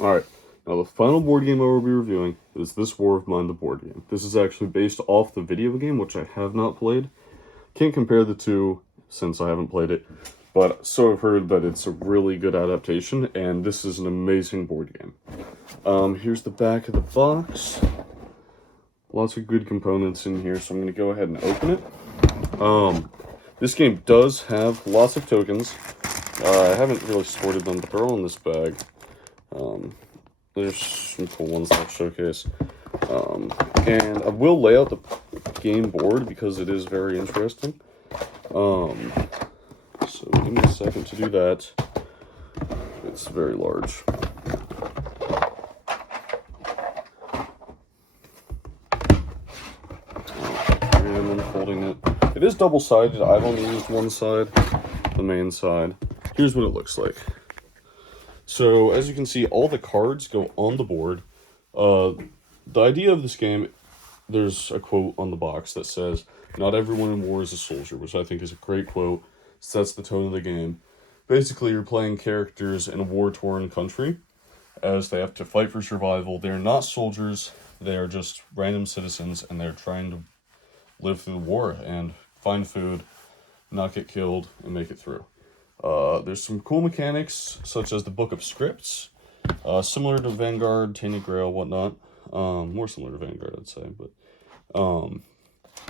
Alright, now the final board game I will be reviewing is this War of Mine, the board game. This is actually based off the video game, which I have not played. Can't compare the two since I haven't played it, but so I've heard that it's a really good adaptation, and this is an amazing board game. Here's the back of the box. Lots of good components in here, so I'm going to go ahead and open it. This game does have lots of tokens. I haven't really sorted them, but they're all in this bag. There's some cool ones that I'll showcase. And I will lay out the game board because it is very interesting. So give me a second to do that. It's very large. And I'm holding it. It is double-sided. I've only used one side, the main side. Here's what it looks like. So, as you can see, all the cards go on the board. The idea of this game, there's a quote on the box that says, "Not everyone in war is a soldier," which I think is a great quote. Sets the tone of the game. Basically, you're playing characters in a war-torn country as they have to fight for survival. They're not soldiers. They are just random citizens, and they're trying to live through the war and find food, not get killed, and make it through. There's some cool mechanics, such as the Book of Scripts, similar to Vanguard, Tainted Grail, whatnot. More similar to Vanguard, I'd say, but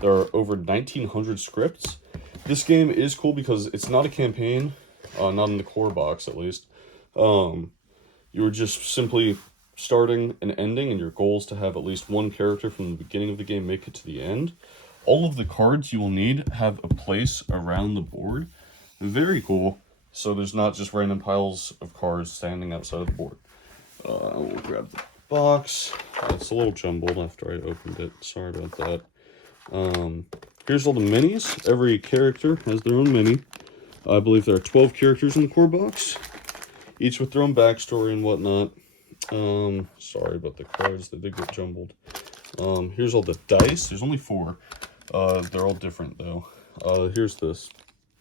there are over 1,900 scripts. This game is cool because it's not a campaign, not in the core box, at least. You're just simply starting and ending, and your goal is to have at least one character from the beginning of the game make it to the end. All of the cards you will need have a place around the board. Very cool. So there's not just random piles of cards standing outside of the board. I will grab the box. It's a little jumbled after I opened it. Sorry about that. Here's all the minis. Every character has their own mini. I believe there are 12 characters in the core box, each with their own backstory and whatnot. Sorry about the cards. They did get jumbled. Here's all the dice. There's only 4. They're all different, though. Here's this.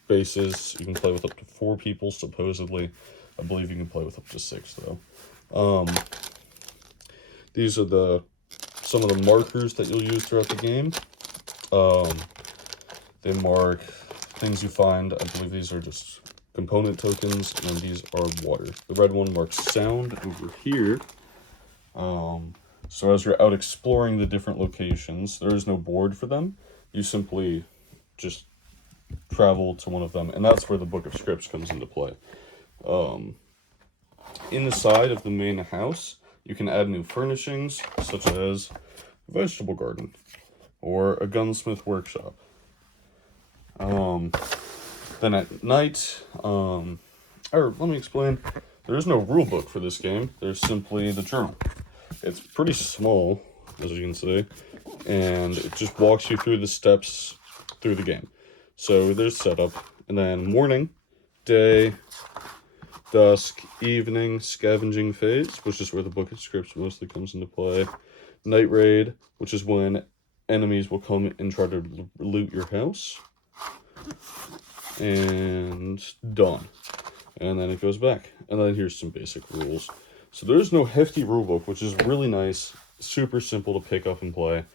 Bases. You can play with up to 4 people, supposedly. I believe you can play with up to 6, though. These are some of the markers that you'll use throughout the game. They mark things you find. I believe these are just component tokens, and these are water. The red one marks sound over here. So as you're out exploring the different locations, there is no board for them. You simply just travel to one of them, and that's where the Book of Scripts comes into play. In the side of the main house, you can add new furnishings, such as a vegetable garden or a gunsmith workshop. Then at night, or let me explain, there is no rule book for this game. There's simply the journal. It's pretty small, as you can see, and it just walks you through the steps through the game. So there's setup, and then morning, day, dusk, evening, scavenging phase, which is where the Book of Scripts mostly comes into play. Night raid, which is when enemies will come and try to loot your house. And dawn. And then it goes back. And then here's some basic rules. So there's no hefty rulebook, which is really nice. Super simple to pick up and play.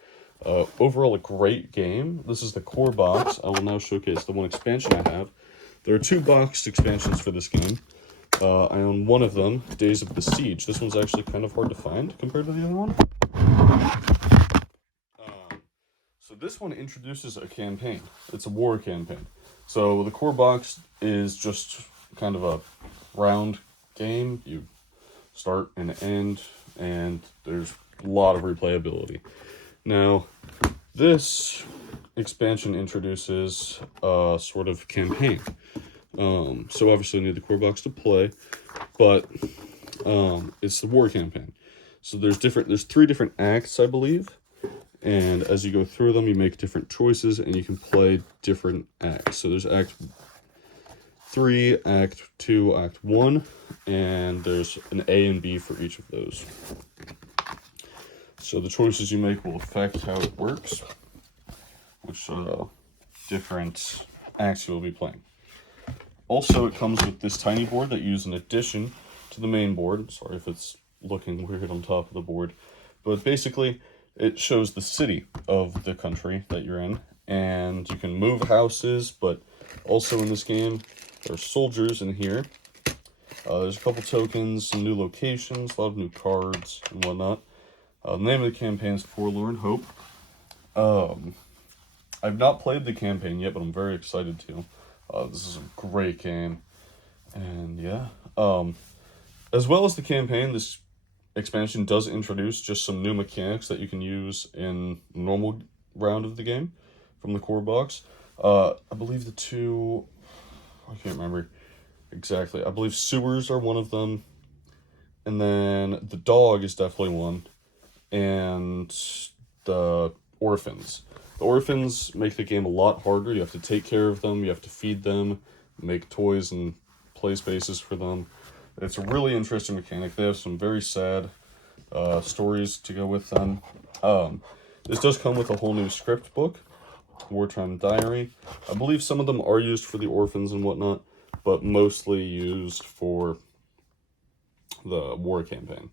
Overall, a great game. This is the core box. I will now showcase the one expansion I have. There are 2 boxed expansions for this game. I own one of them, Days of the Siege. This one's actually kind of hard to find compared to the other one. So this one introduces a campaign. It's a war campaign. So the core box is just kind of a round game. You start and end, and there's a lot of replayability. Now, this expansion introduces a sort of campaign. So obviously you need the core box to play, but it's the war campaign. So there's 3 different acts, I believe, and as you go through them, you make different choices, and you can play different acts. So there's Act 3, Act 2, Act 1, and there's an A and B for each of those. So the choices you make will affect how it works, which different acts you will be playing. Also, it comes with this tiny board that you use in addition to the main board. Sorry if it's looking weird on top of the board. But basically, it shows the city of the country that you're in, and you can move houses, but also in this game, there are soldiers in here. There's a couple tokens, some new locations, a lot of new cards, and whatnot. The name of the campaign is Forlorn Hope. I've not played the campaign yet, but I'm very excited to. This is a great game. And yeah. As well as the campaign, this expansion does introduce just some new mechanics that you can use in normal round of the game from the core box. I believe the two... I can't remember exactly. I believe sewers are one of them. And then the dog is definitely one. And the orphans. The orphans make the game a lot harder. You have to take care of them. You have to feed them, make toys and play spaces for them. It's a really interesting mechanic. They have some very sad stories to go with them. This does come with a whole new script book, Wartime Diary. I believe some of them are used for the orphans and whatnot, but mostly used for the war campaign.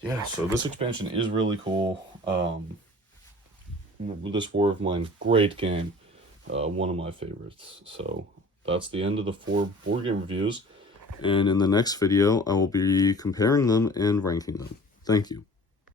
Yeah, so this expansion is really cool. This War of Mine, great game. One of my favorites. So that's the end of the 4 board game reviews. And in the next video, I will be comparing them and ranking them. Thank you.